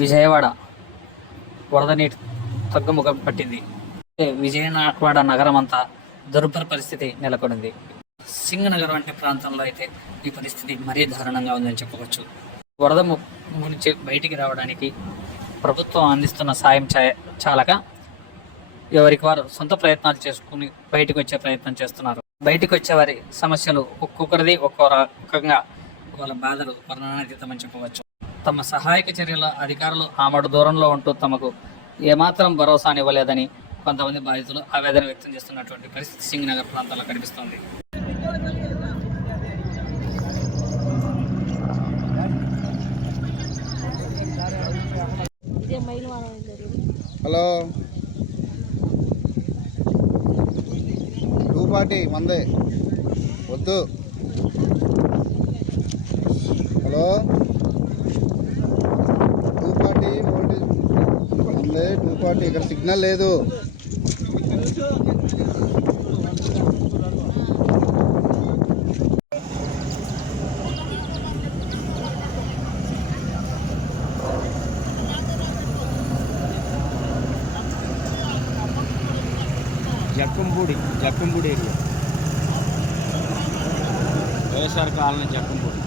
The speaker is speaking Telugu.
విజయవాడ వరద నీటి తగ్గుముఖం పట్టింది. విజయవాడ నగరం అంతా దుర్భర పరిస్థితి నెలకొంది. సింగనగర్ వంటి ప్రాంతంలో అయితే ఈ పరిస్థితి మరీ దారుణంగా ఉందని చెప్పవచ్చు. వరద నుంచి బయటికి రావడానికి ప్రభుత్వం అందిస్తున్న సాయం చాలక ఎవరికి వారు సొంత ప్రయత్నాలు చేసుకుని బయటకు వచ్చే ప్రయత్నం చేస్తున్నారు. బయటకు వచ్చే వారి సమస్యలు ఒక్కొక్కరిది ఒక్కో రకంగా వాళ్ళ బాధలు వర్ణనాతీతమని చెప్పవచ్చు. తమ సహాయక చర్యల అధికారులు ఆమడు దూరంలో ఉంటూ తమకు ఏమాత్రం భరోసానివ్వలేదని కొంతమంది బాధితులు ఆవేదన వ్యక్తం చేస్తున్నటువంటి పరిస్థితి సింగనగర్ ప్రాంతాల్లో కనిపిస్తోంది. హలో, 240 మందే వద్దు. హలో, 240 వోల్టేజ్ మందే, 240. ఇక్కడ సిగ్నల్ లేదు. Jakkampudi area YSR colony Jakkampudi.